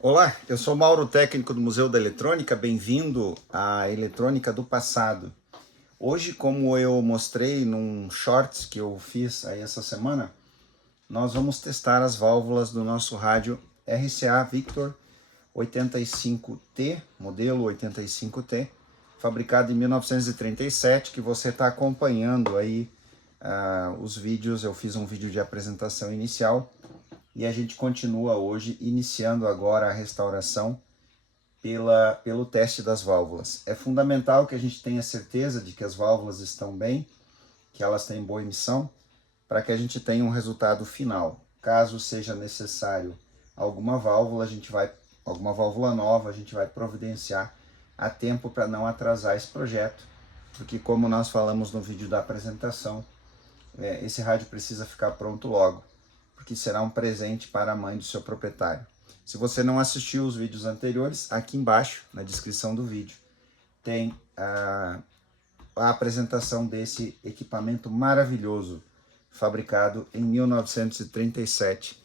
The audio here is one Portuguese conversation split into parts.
Olá, eu sou Mauro, técnico do Museu da Eletrônica, bem-vindo à Eletrônica do Passado. Hoje, como eu mostrei num shorts que eu fiz aí essa semana, nós vamos testar as válvulas do nosso rádio RCA Victor 85T, modelo 85T, fabricado em 1937, que você está acompanhando aí os vídeos. Eu fiz um vídeo de apresentação inicial e a gente continua hoje, iniciando agora a restauração pelo teste das válvulas. É fundamental que a gente tenha certeza de que as válvulas estão bem, que elas têm boa emissão, para que a gente tenha um resultado final. Caso seja necessário alguma válvula, alguma válvula nova, a gente vai providenciar a tempo para não atrasar esse projeto, porque como nós falamos no vídeo da apresentação, esse rádio precisa ficar pronto logo, porque será um presente para a mãe do seu proprietário. Se você não assistiu os vídeos anteriores, aqui embaixo, na descrição do vídeo, tem a apresentação desse equipamento maravilhoso, fabricado em 1937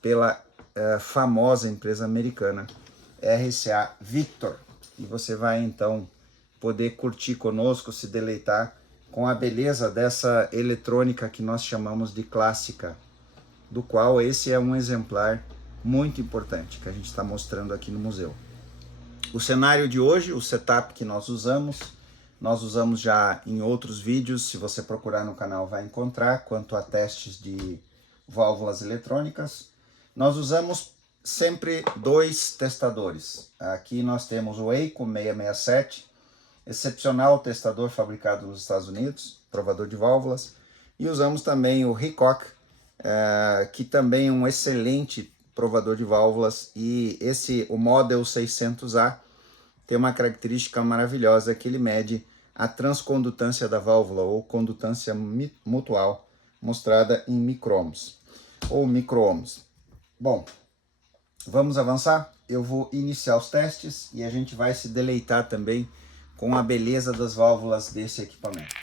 pela famosa empresa americana RCA Victor. E você vai então poder curtir conosco, se deleitar com a beleza dessa eletrônica que nós chamamos de clássica, do qual esse é um exemplar muito importante que a gente está mostrando aqui no museu. O cenário de hoje, o setup que nós usamos já em outros vídeos. Se você procurar no canal vai encontrar, quanto a testes de válvulas eletrônicas. Nós usamos sempre dois testadores. Aqui nós temos o Eico 667, excepcional testador fabricado nos Estados Unidos, provador de válvulas. E usamos também o Hickok, que também é um excelente provador de válvulas, e o Model 600A tem uma característica maravilhosa, que ele mede a transcondutância da válvula, ou condutância mutual, mostrada em microohms, ou microohms. Bom, vamos avançar? Eu vou iniciar os testes e a gente vai se deleitar também com a beleza das válvulas desse equipamento.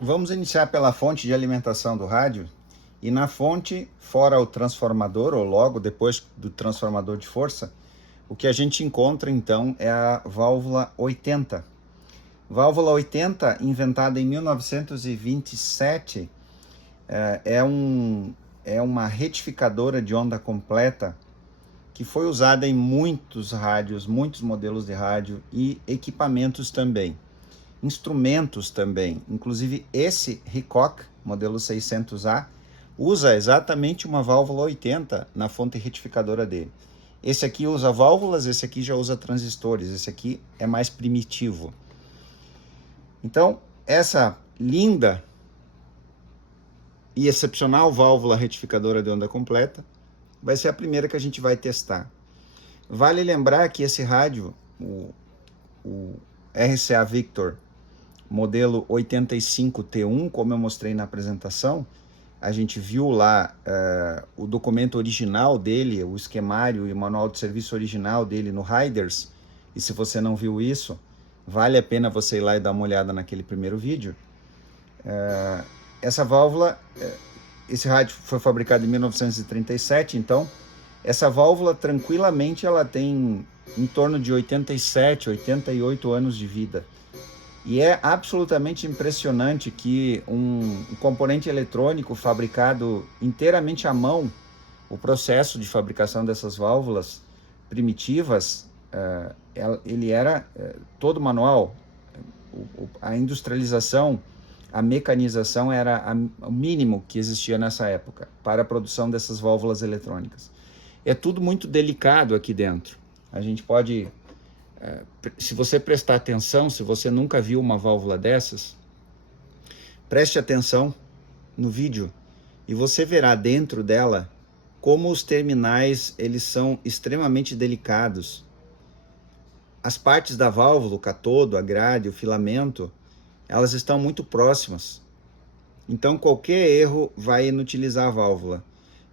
Vamos iniciar pela fonte de alimentação do rádio. E na fonte, fora o transformador, ou logo depois do transformador de força, o que a gente encontra então é a válvula 80. Válvula 80, inventada em 1927, é uma retificadora de onda completa que foi usada em muitos rádios, muitos modelos de rádio e equipamentos também. Instrumentos também, inclusive esse Hickok, modelo 600A, usa exatamente uma válvula 80 na fonte retificadora dele. Esse aqui usa válvulas, esse aqui já usa transistores, esse aqui é mais primitivo. Então, essa linda e excepcional válvula retificadora de onda completa vai ser a primeira que a gente vai testar. Vale lembrar que esse rádio, o RCA Victor modelo 85T1, como eu mostrei na apresentação, a gente viu lá o documento original dele, o esquemário e o manual de serviço original dele no Riders. E se você não viu isso, vale a pena você ir lá e dar uma olhada naquele primeiro vídeo. Essa válvula, esse rádio foi fabricado em 1937, então essa válvula tranquilamente ela tem em torno de 87, 88 anos de vida. E é absolutamente impressionante que um componente eletrônico fabricado inteiramente à mão, o processo de fabricação dessas válvulas primitivas, ele era todo manual. A industrialização, a mecanização era o mínimo que existia nessa época para a produção dessas válvulas eletrônicas. É tudo muito delicado aqui dentro. A gente pode... se você prestar atenção, se você nunca viu uma válvula dessas, preste atenção no vídeo e você verá dentro dela como os terminais eles são extremamente delicados. As partes da válvula, o catodo, a grade, o filamento, elas estão muito próximas. Então qualquer erro vai inutilizar a válvula.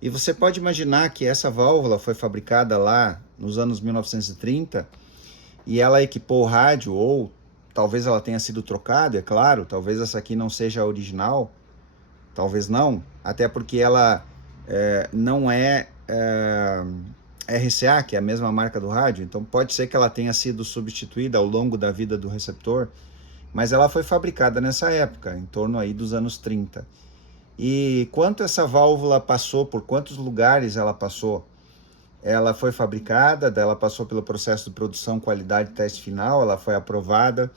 E você pode imaginar que essa válvula foi fabricada lá nos anos 1930 e ela equipou o rádio, ou talvez ela tenha sido trocada, é claro, talvez essa aqui não seja a original, talvez não, até porque ela não é RCA, que é a mesma marca do rádio, então pode ser que ela tenha sido substituída ao longo da vida do receptor, mas ela foi fabricada nessa época, em torno aí dos anos 30. E quanto essa válvula passou, por quantos lugares ela passou? Ela foi fabricada, ela passou pelo processo de produção, qualidade, teste final, ela foi aprovada,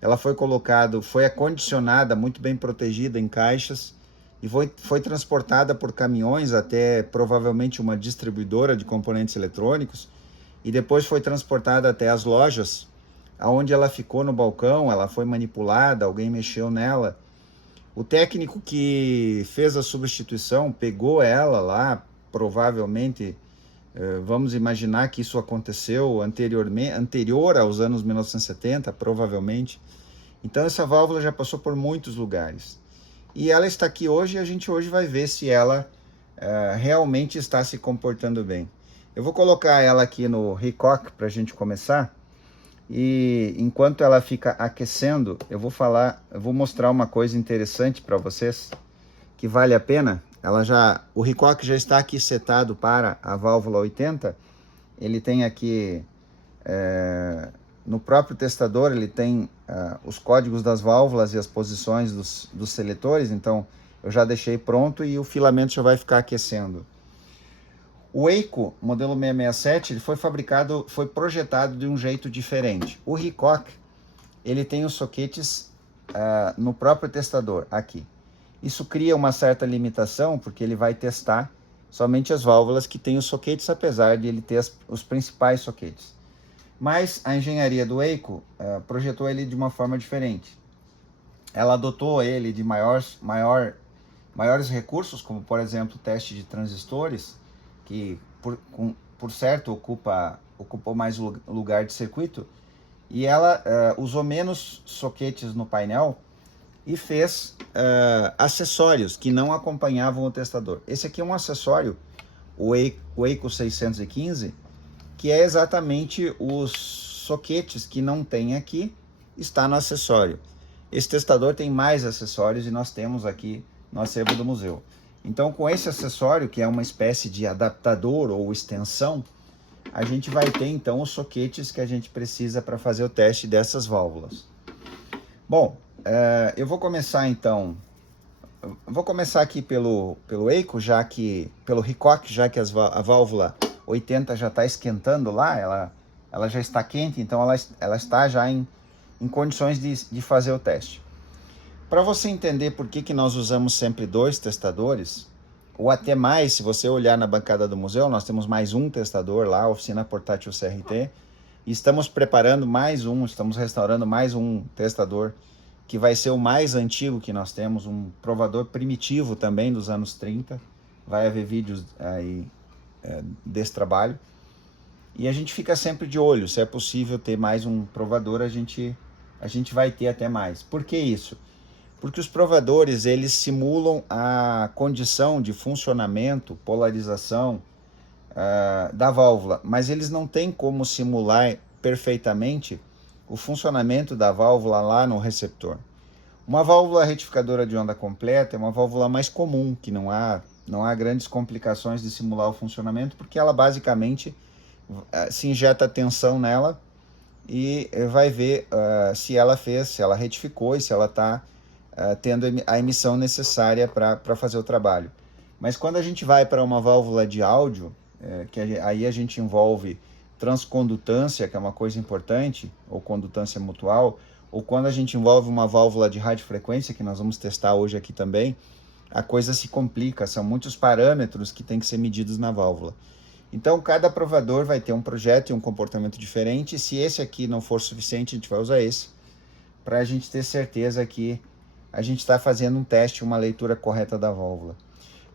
ela foi colocada, foi acondicionada, muito bem protegida em caixas, e foi transportada por caminhões até provavelmente uma distribuidora de componentes eletrônicos, e depois foi transportada até as lojas, onde ela ficou no balcão, ela foi manipulada, alguém mexeu nela. O técnico que fez a substituição pegou ela lá, provavelmente, vamos imaginar que isso aconteceu anterior aos anos 1970, provavelmente. Então essa válvula já passou por muitos lugares. E ela está aqui hoje e a gente hoje vai ver se ela realmente está se comportando bem. Eu vou colocar ela aqui no Hicock para a gente começar. E enquanto ela fica aquecendo, eu vou mostrar uma coisa interessante para vocês, que vale a pena. O Hicock já está aqui setado para a válvula 80. Ele tem aqui, no próprio testador, ele tem os códigos das válvulas e as posições dos seletores, então eu já deixei pronto e o filamento já vai ficar aquecendo. O Eico, modelo 667, ele foi projetado de um jeito diferente. O Hicock, ele tem os soquetes no próprio testador, aqui. Isso cria uma certa limitação, porque ele vai testar somente as válvulas que têm os soquetes, apesar de ele ter os principais soquetes. Mas a engenharia do Eico projetou ele de uma forma diferente. Ela adotou ele de maiores recursos, como por exemplo o teste de transistores, que por certo ocupou mais lugar de circuito, e ela usou menos soquetes no painel e fez acessórios que não acompanhavam o testador. Esse aqui é um acessório, o Eico 615, que é exatamente os soquetes que não tem aqui, está no acessório. Esse testador tem mais acessórios e nós temos aqui no acervo do museu. Então, com esse acessório, que é uma espécie de adaptador ou extensão, a gente vai ter então os soquetes que a gente precisa para fazer o teste dessas válvulas. Bom, eu vou começar então, aqui pelo Eico, pelo Hicock, já que a válvula 80 já está esquentando lá, ela já está quente, então ela está já em condições de fazer o teste. Para você entender por que nós usamos sempre 2 testadores, ou até mais, se você olhar na bancada do museu, nós temos mais um testador lá, Oficina Portátil CRT, e estamos estamos restaurando mais um testador, que vai ser o mais antigo que nós temos, um provador primitivo também dos anos 30, vai haver vídeos aí desse trabalho, e a gente fica sempre de olho, se é possível ter mais um provador, a gente vai ter até mais. Por que isso? Porque os provadores, eles simulam a condição de funcionamento, polarização da válvula, mas eles não têm como simular perfeitamente o funcionamento da válvula lá no receptor. Uma válvula retificadora de onda completa é uma válvula mais comum, que não há grandes complicações de simular o funcionamento, porque ela basicamente se injeta tensão nela e vai ver se ela retificou e se ela está tendo a emissão necessária para fazer o trabalho. Mas quando a gente vai para uma válvula de áudio, aí a gente envolve transcondutância, que é uma coisa importante, ou condutância mutual, ou quando a gente envolve uma válvula de radiofrequência, que nós vamos testar hoje aqui também, a coisa se complica, são muitos parâmetros que têm que ser medidos na válvula. Então, cada provador vai ter um projeto e um comportamento diferente, e se esse aqui não for suficiente, a gente vai usar esse, para a gente ter certeza que a gente está fazendo um teste, uma leitura correta da válvula.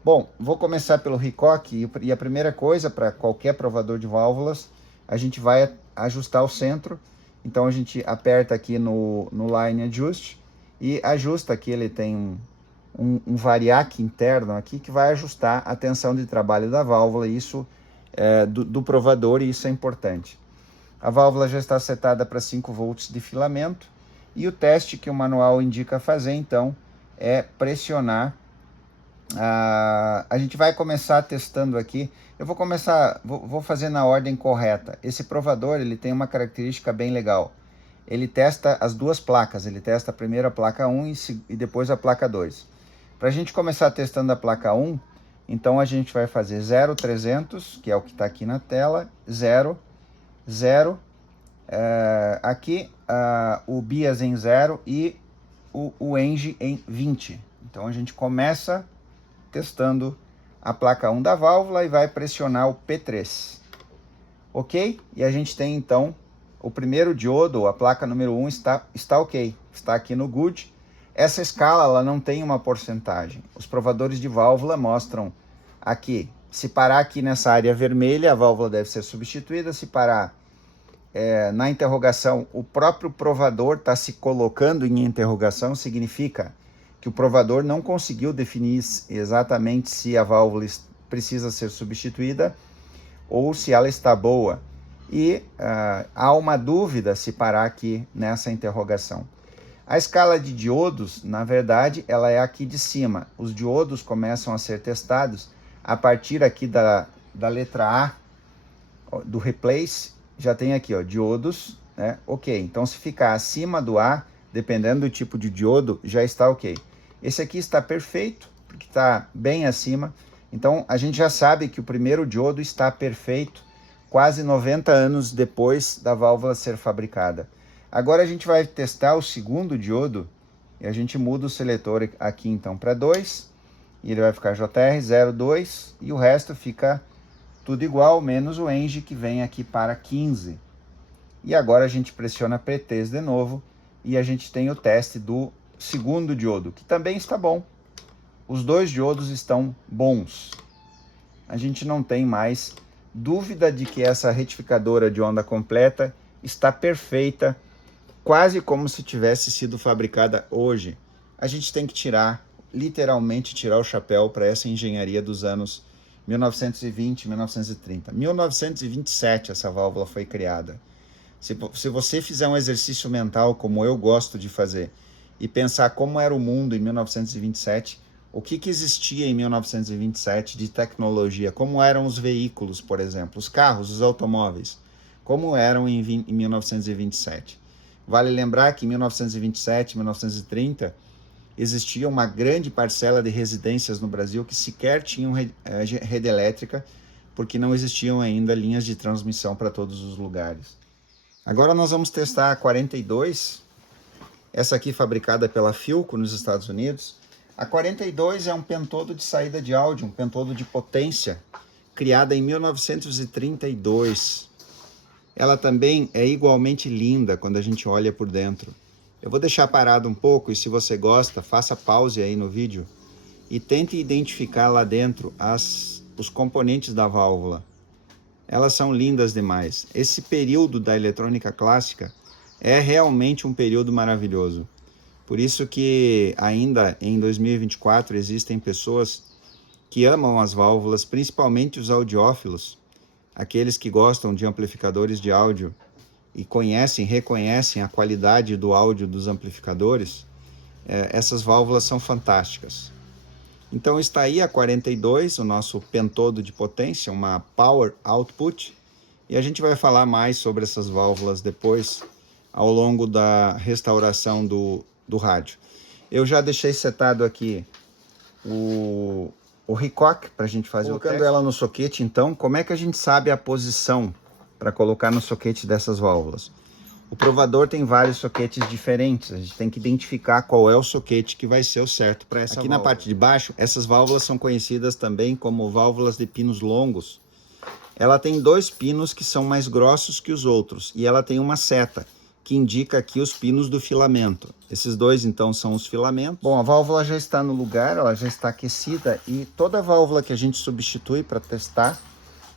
Bom, vou começar pelo Hicock, e a primeira coisa, para qualquer provador de válvulas, a gente vai ajustar o centro. Então a gente aperta aqui no Line Adjust, e ajusta aqui, ele tem um variac interno aqui que vai ajustar a tensão de trabalho da válvula, isso do provador, e isso é importante. A válvula já está setada para 5 volts de filamento, e o teste que o manual indica fazer, então, é pressionar. A gente vai começar testando aqui. Eu vou começar, vou fazer na ordem correta. Esse provador, ele tem uma característica bem legal. Ele testa as duas placas, ele testa primeiro a placa 1 e depois a placa 2. Para a gente começar testando a placa 1, então a gente vai fazer 0,300, que é o que está aqui na tela, 0, 0, aqui o bias em 0 e o Eng em 20. Então a gente começa testando a placa 1 da válvula e vai pressionar o P3. Ok? E a gente tem então o primeiro diodo, a placa número 1 está ok, está aqui no good. Essa escala ela não tem uma porcentagem. Os provadores de válvula mostram aqui, se parar aqui nessa área vermelha, a válvula deve ser substituída. Se parar na interrogação, o próprio provador está se colocando em interrogação, significa que o provador não conseguiu definir exatamente se a válvula precisa ser substituída ou se ela está boa. E há uma dúvida se parar aqui nessa interrogação. A escala de diodos, na verdade, ela é aqui de cima. Os diodos começam a ser testados a partir aqui da letra A, do replace, já tem aqui, ó, diodos, né? Ok, então se ficar acima do A, dependendo do tipo de diodo, já está ok. Esse aqui está perfeito, porque está bem acima. Então, a gente já sabe que o primeiro diodo está perfeito, quase 90 anos depois da válvula ser fabricada. Agora a gente vai testar o segundo diodo, e a gente muda o seletor aqui então para 2, e ele vai ficar JR02, e o resto fica tudo igual, menos o Eng que vem aqui para 15. E agora a gente pressiona P3 de novo, e a gente tem o teste do segundo diodo, que também está bom. Os dois diodos estão bons. A gente não tem mais dúvida de que essa retificadora de onda completa está perfeita, quase como se tivesse sido fabricada hoje. A gente tem que tirar, literalmente tirar o chapéu para essa engenharia dos anos 1920, 1930. 1927 essa válvula foi criada. Se você fizer um exercício mental, como eu gosto de fazer, e pensar como era o mundo em 1927, o que existia em 1927 de tecnologia, como eram os veículos, por exemplo, os carros, os automóveis, como eram em 1927. Vale lembrar que em 1927, 1930, existia uma grande parcela de residências no Brasil que sequer tinham rede elétrica, porque não existiam ainda linhas de transmissão para todos os lugares. Agora nós vamos testar a 42, essa aqui fabricada pela Philco nos Estados Unidos. A 42 é um pentodo de saída de áudio, um pentodo de potência, criada em 1932. Ela também é igualmente linda quando a gente olha por dentro. Eu vou deixar parado um pouco, e se você gosta, faça pause aí no vídeo e tente identificar lá dentro os componentes da válvula. Elas são lindas demais. Esse período da eletrônica clássica é realmente um período maravilhoso. Por isso que ainda em 2024 existem pessoas que amam as válvulas, principalmente os audiófilos, aqueles que gostam de amplificadores de áudio e reconhecem a qualidade do áudio dos amplificadores. Essas válvulas são fantásticas. Então está aí a 42, o nosso pentodo de potência, uma Power Output, e a gente vai falar mais sobre essas válvulas depois, ao longo da restauração do rádio. Eu já deixei setado aqui o Ricock para a gente fazer o teste. Colocando ela no soquete, então, como é que a gente sabe a posição para colocar no soquete dessas válvulas? O provador tem vários soquetes diferentes, a gente tem que identificar qual é o soquete que vai ser o certo para essa válvula. Aqui na parte de baixo, essas válvulas são conhecidas também como válvulas de pinos longos. Ela tem dois pinos que são mais grossos que os outros, e ela tem uma seta que indica aqui os pinos do filamento. Esses dois, então, são os filamentos. Bom, a válvula já está no lugar, ela já está aquecida, e toda válvula que a gente substitui para testar,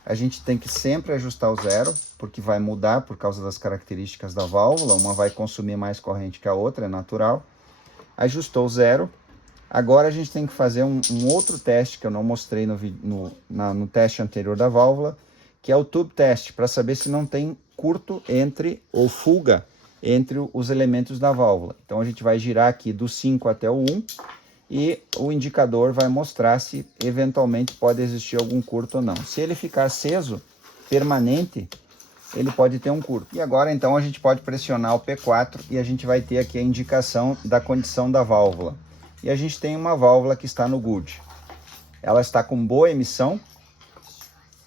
a gente tem que sempre ajustar o zero, porque vai mudar por causa das características da válvula, uma vai consumir mais corrente que a outra, é natural. ajustou 0. Agora a gente tem que fazer um outro teste que eu não mostrei no teste anterior da válvula, que é o tube test, para saber se não tem curto ou fuga entre os elementos da válvula. Então a gente vai girar aqui do 5 até o 1 e o indicador vai mostrar se eventualmente pode existir algum curto ou não. Se ele ficar aceso, permanente, ele pode ter um curto. E agora então a gente pode pressionar o P4 e a gente vai ter aqui a indicação da condição da válvula. E a gente tem uma válvula que está no good. Ela está com boa emissão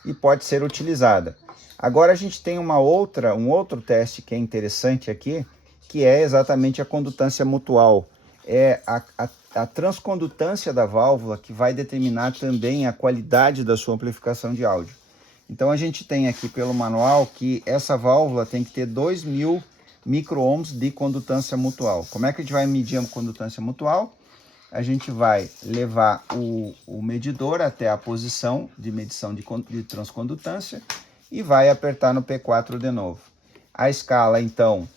e pode ser utilizada. Agora a gente tem um outro teste que é interessante aqui, que é exatamente a condutância mutual. É a transcondutância da válvula que vai determinar também a qualidade da sua amplificação de áudio. Então a gente tem aqui pelo manual que essa válvula tem que ter 2000 micro-ohms de condutância mutual. Como é que a gente vai medir a condutância mutual? A gente vai levar o medidor até a posição de medição de transcondutância e vai apertar no P4 de novo. A escala, então,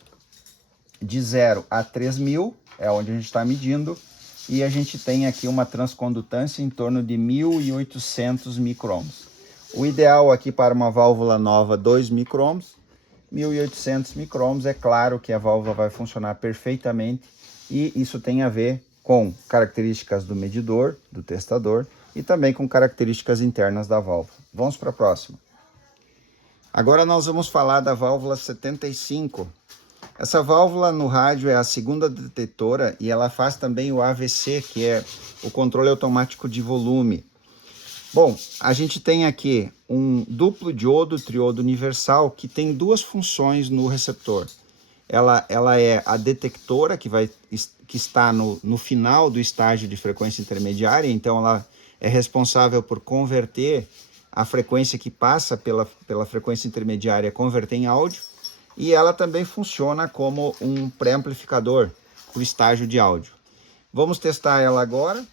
de 0 a 3000 é onde a gente está medindo, e a gente tem aqui uma transcondutância em torno de 1800 microohms. O ideal aqui para uma válvula nova, 2 microohms, 1800 microohms, é claro que a válvula vai funcionar perfeitamente, e isso tem a ver com características do medidor, do testador, e também com características internas da válvula. Vamos para a próxima. Agora nós vamos falar da válvula 75. Essa válvula no rádio é a segunda detetora e ela faz também o AVC, que é o controle automático de volume. Bom, a gente tem aqui um duplo diodo triodo universal que tem duas funções no receptor. Ela é a detectora que está no final do estágio de frequência intermediária, então ela é responsável por converter a frequência que passa pela frequência intermediária, converter em áudio, e ela também funciona como um pré-amplificador para o estágio de áudio. Vamos testar ela agora.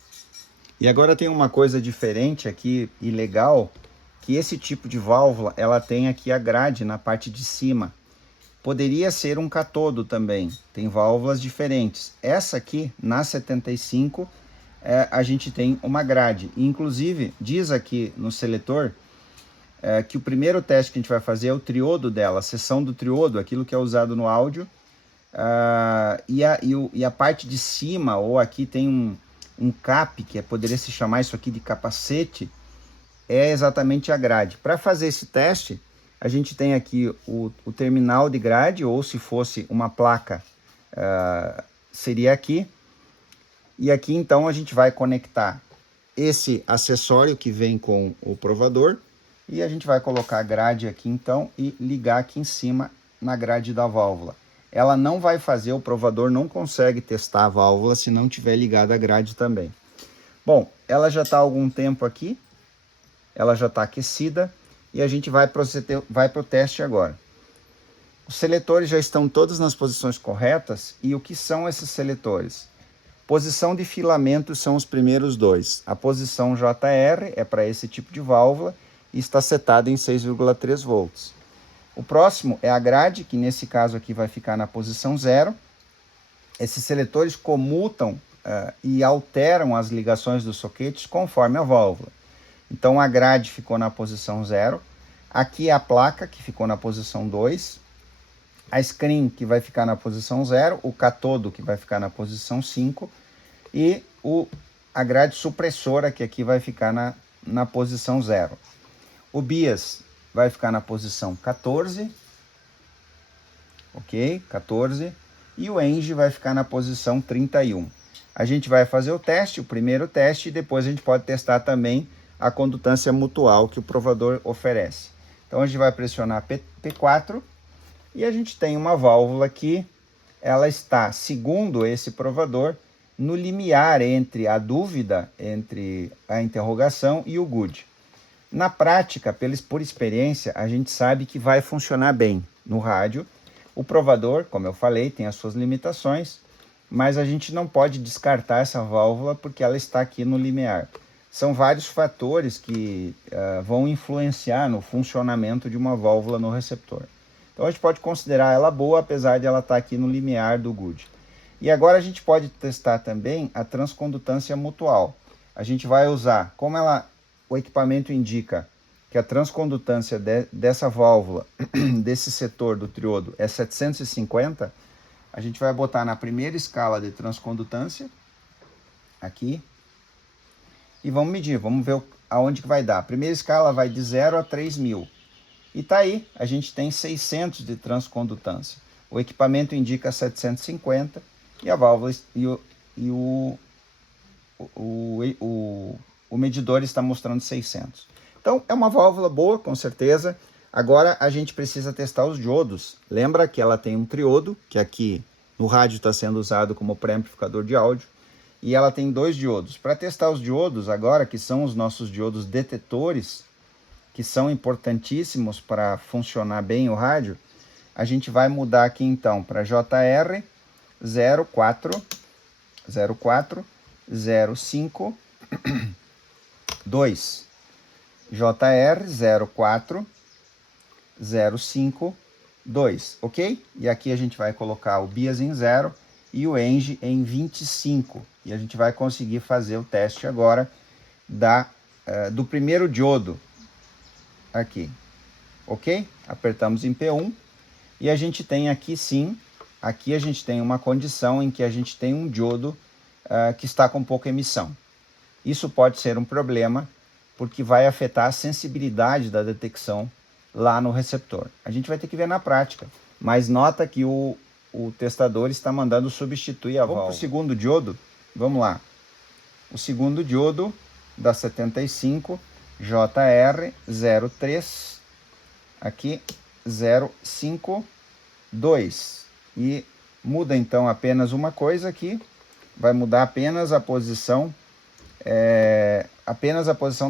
E agora tem uma coisa diferente aqui e legal, que esse tipo de válvula, ela tem aqui a grade na parte de cima. Poderia ser um catodo também, tem válvulas diferentes. Essa aqui, na 75, a gente tem uma grade. Inclusive, diz aqui no seletor que o primeiro teste que a gente vai fazer é o triodo dela, a seção do triodo, aquilo que é usado no áudio. E a parte de cima, ou aqui tem um cap, que poderia se chamar isso aqui de capacete, é exatamente a grade. Para fazer esse teste, a gente tem aqui o terminal de grade, ou se fosse uma placa, seria aqui. E aqui então a gente vai conectar esse acessório que vem com o provador, e a gente vai colocar a grade aqui então e ligar aqui em cima na grade da válvula. Ela não vai fazer, o provador não consegue testar a válvula se não tiver ligada a grade também. Bom, ela já está há algum tempo aqui, ela já está aquecida e a gente vai para o teste agora. Os seletores já estão todos nas posições corretas. E o que são esses seletores? Posição de filamento são os primeiros dois. A posição JR é para esse tipo de válvula e está setada em 6,3 volts. O próximo é a grade, que nesse caso aqui vai ficar na posição 0. Esses seletores comutam e alteram as ligações dos soquetes conforme a válvula. Então a grade ficou na posição 0. Aqui é a placa, que ficou na posição 2. A screen, que vai ficar na posição 0. O catodo, que vai ficar na posição 5. E a grade supressora, que aqui vai ficar na posição 0. O bias vai ficar na posição 14, ok? 14. E o eng vai ficar na posição 31. A gente vai fazer o teste, o primeiro teste, e depois a gente pode testar também a condutância mutual que o provador oferece. Então a gente vai pressionar P4 e a gente tem uma válvula que ela está, segundo esse provador, no limiar entre a dúvida, entre a interrogação e o good. Na prática, por experiência, a gente sabe que vai funcionar bem no rádio. O provador, como eu falei, tem as suas limitações, mas a gente não pode descartar essa válvula porque ela está aqui no limiar. São vários fatores que vão influenciar no funcionamento de uma válvula no receptor. Então a gente pode considerar ela boa, apesar de ela estar aqui no limiar do good. E agora a gente pode testar também a transcondutância mutual. A gente vai usar, como o equipamento indica que a transcondutância dessa válvula, desse setor do triodo é 750, a gente vai botar na primeira escala de transcondutância, aqui, e vamos medir, vamos ver aonde que vai dar. A primeira escala vai de 0 a 3.000. E tá aí, a gente tem 600 de transcondutância. O equipamento indica 750 e a válvula o medidor está mostrando 600. Então, é uma válvula boa, com certeza. Agora, a gente precisa testar os diodos. Lembra que ela tem um triodo, que aqui no rádio está sendo usado como pré-amplificador de áudio, e ela tem 2 diodos. Para testar os diodos agora, que são os nossos diodos detetores, que são importantíssimos para funcionar bem o rádio, a gente vai mudar aqui então para JR 04 05 2, JR 04 05 2, ok? E aqui a gente vai colocar o bias em 0 e o Eng em 25. E a gente vai conseguir fazer o teste agora do primeiro diodo. Aqui, ok? Apertamos em P1 e a gente tem aqui sim, aqui a gente tem uma condição em que a gente tem um diodo que está com pouca emissão. Isso pode ser um problema porque vai afetar a sensibilidade da detecção lá no receptor. A gente vai ter que ver na prática, mas nota que o testador está mandando substituir a válvula. Vamos para o segundo diodo? Vamos lá. O segundo diodo da 75, JR 03, aqui 052. E muda então apenas uma coisa aqui, vai mudar apenas a posição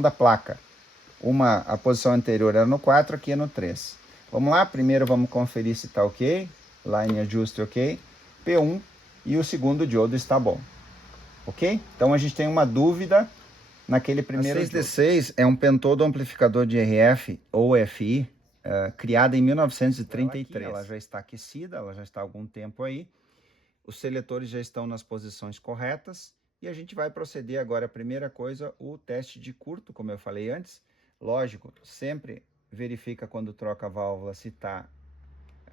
da placa. A posição anterior era no 4, aqui é no 3. Vamos lá, primeiro vamos conferir se está ok, line ajuste ok, P1 e o segundo diodo está bom, ok? Então a gente tem uma dúvida naquele primeiro diodo. A 6D6 é um pentodo amplificador de RF ou FI, criada em 1933. Ela já está aquecida, ela já está há algum tempo aí. Os seletores já estão nas posições corretas. E a gente vai proceder agora, a primeira coisa, o teste de curto, como eu falei antes. Lógico, sempre verifica quando troca a válvula se está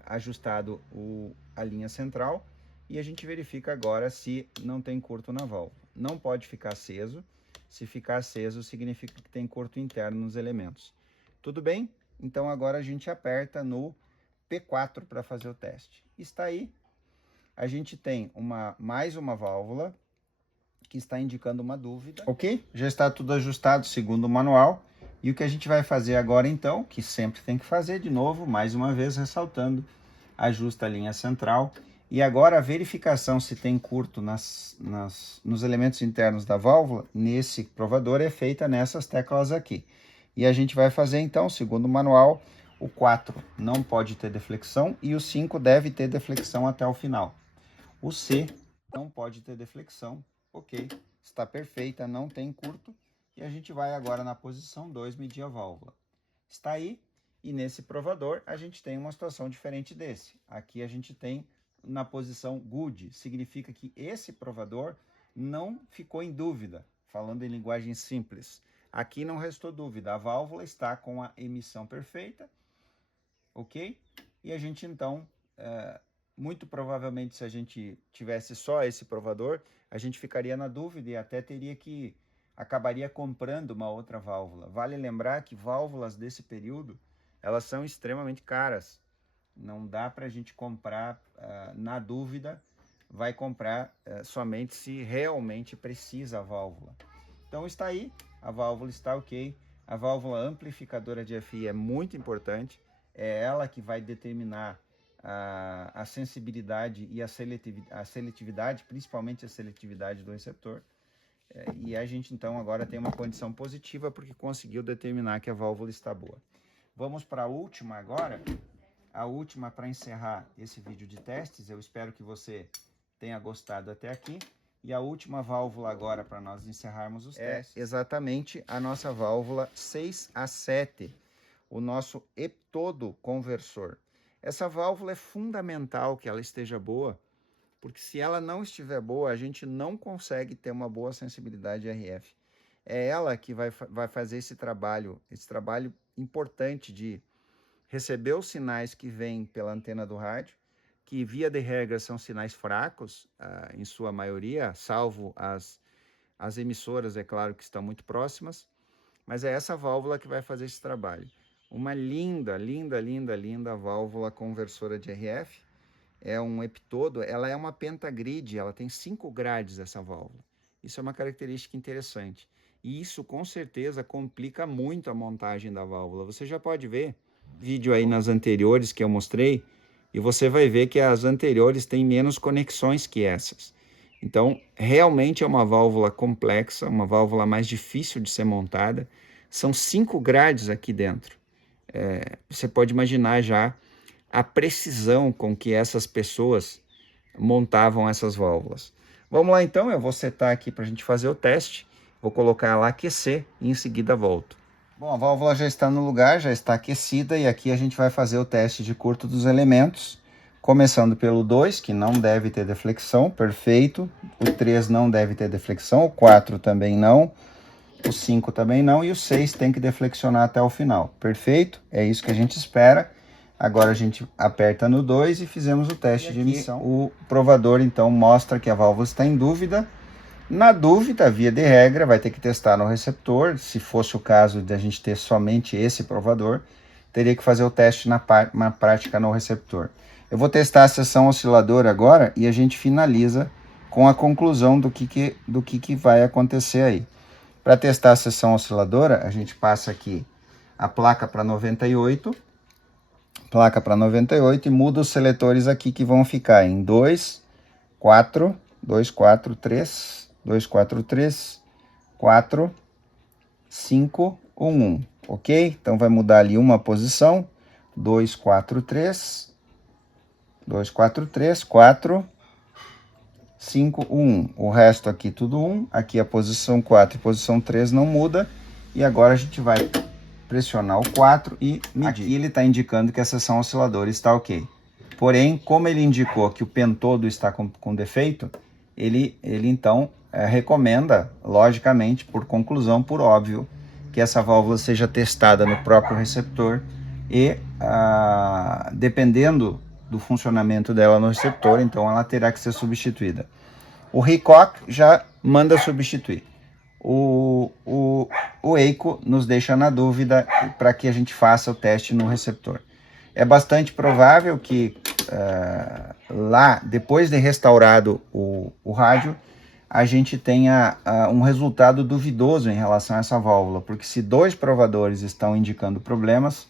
ajustado a linha central. E a gente verifica agora se não tem curto na válvula. Não pode ficar aceso. Se ficar aceso, significa que tem curto interno nos elementos. Tudo bem? Então agora a gente aperta no P4 para fazer o teste. Está aí. A gente tem mais uma válvula que está indicando uma dúvida. Ok? Já está tudo ajustado segundo o manual. E o que a gente vai fazer agora então, que sempre tem que fazer de novo, mais uma vez ressaltando, ajusta a linha central. E agora a verificação se tem curto nos elementos internos da válvula, nesse provador, é feita nessas teclas aqui. E a gente vai fazer então, segundo o manual, o 4 não pode ter deflexão e o 5 deve ter deflexão até o final. O C não pode ter deflexão, ok, está perfeita, não tem curto. E a gente vai agora na posição 2 medir a válvula. Está aí, e nesse provador a gente tem uma situação diferente desse. Aqui a gente tem na posição good, significa que esse provador não ficou em dúvida, falando em linguagem simples. Aqui não restou dúvida, a válvula está com a emissão perfeita, ok? E a gente então, muito provavelmente se a gente tivesse só esse provador, a gente ficaria na dúvida e até acabaria comprando uma outra válvula. Vale lembrar que válvulas desse período, elas são extremamente caras. Não dá para a gente comprar na dúvida, vai comprar somente se realmente precisa a válvula. Então está aí, a válvula está ok. A válvula amplificadora de FI é muito importante, é ela que vai determinar a sensibilidade e a seletividade, principalmente a seletividade do receptor. E a gente então agora tem uma condição positiva porque conseguiu determinar que a válvula está boa. Vamos para a última agora. A última para encerrar esse vídeo de testes. Eu espero que você tenha gostado até aqui. E a última válvula agora para nós encerrarmos os testes é exatamente a nossa válvula 6A7, o nosso eptodo conversor. Essa válvula é fundamental que ela esteja boa, porque se ela não estiver boa, a gente não consegue ter uma boa sensibilidade RF. É ela que vai fazer esse trabalho importante de receber os sinais que vêm pela antena do rádio, que via de regra são sinais fracos, em sua maioria, salvo as emissoras, é claro, que estão muito próximas, mas é essa válvula que vai fazer esse trabalho. Uma linda, linda, linda, linda válvula conversora de RF, é um epitodo, ela é uma pentagrid, ela tem 5 grades essa válvula. Isso é uma característica interessante. E isso com certeza complica muito a montagem da válvula. Você já pode ver vídeo aí nas anteriores que eu mostrei, e você vai ver que as anteriores têm menos conexões que essas. Então, realmente é uma válvula complexa, uma válvula mais difícil de ser montada. São 5 grades aqui dentro. Você pode imaginar já a precisão com que essas pessoas montavam essas válvulas. Vamos lá então, eu vou setar aqui para a gente fazer o teste. Vou colocar ela aquecer e em seguida volto. Bom, a válvula já está no lugar, já está aquecida e aqui a gente vai fazer o teste de curto dos elementos. Começando pelo 2, que não deve ter deflexão, perfeito. O 3 não deve ter deflexão, o 4 também não. O 5 também não e o 6 tem que deflexionar até o final. Perfeito? É isso que a gente espera. Agora a gente aperta no 2 e fizemos o teste de emissão. O provador então mostra que a válvula está em dúvida. Na dúvida, via de regra, vai ter que testar no receptor. Se fosse o caso de a gente ter somente esse provador, teria que fazer o teste na prática no receptor. Eu vou testar a seção osciladora agora e a gente finaliza com a conclusão do que vai acontecer aí. Para testar a seção osciladora, a gente passa aqui a placa para 98, e muda os seletores aqui que vão ficar em 2, 4, 2, 4, 3, 2, 4, 3, 4, 5, 1, 1, ok? Então vai mudar ali uma posição, 2, 4, 3, 2, 4, 3, 4, 5, 1, 1. O resto aqui tudo 1, aqui a posição 4 e posição 3 não muda, e agora a gente vai pressionar o 4 e medir. Aqui ele está indicando que a seção osciladora está ok. Porém, como ele indicou que o pentodo está com defeito, ele então recomenda, logicamente, por conclusão, por óbvio, que essa válvula seja testada no próprio receptor e, dependendo do funcionamento dela no receptor, então ela terá que ser substituída. O Hickok já manda substituir. O EICO nos deixa na dúvida para que a gente faça o teste no receptor. É bastante provável que lá, depois de restaurado o rádio, a gente tenha um resultado duvidoso em relação a essa válvula, porque se 2 provadores estão indicando problemas,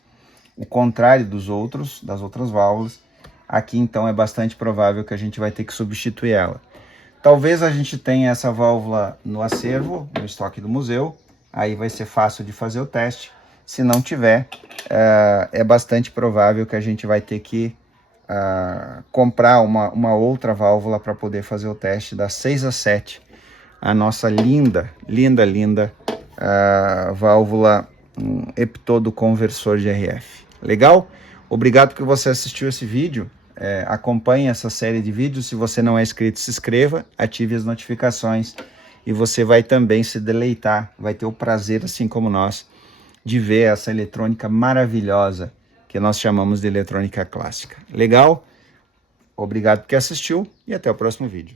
o contrário das outras válvulas, aqui então é bastante provável que a gente vai ter que substituir ela. Talvez a gente tenha essa válvula no acervo, no estoque do museu, aí vai ser fácil de fazer o teste. Se não tiver, é bastante provável que a gente vai ter que comprar uma outra válvula para poder fazer o teste das 6 a 7. A nossa linda, linda, linda válvula epitodo conversor de RF. Legal? Obrigado por você assistiu esse vídeo. Acompanhe essa série de vídeos. Se você não é inscrito, se inscreva, ative as notificações e você vai também se deleitar, vai ter o prazer, assim como nós, de ver essa eletrônica maravilhosa que nós chamamos de eletrônica clássica. Legal? Obrigado por que assistiu e até o próximo vídeo.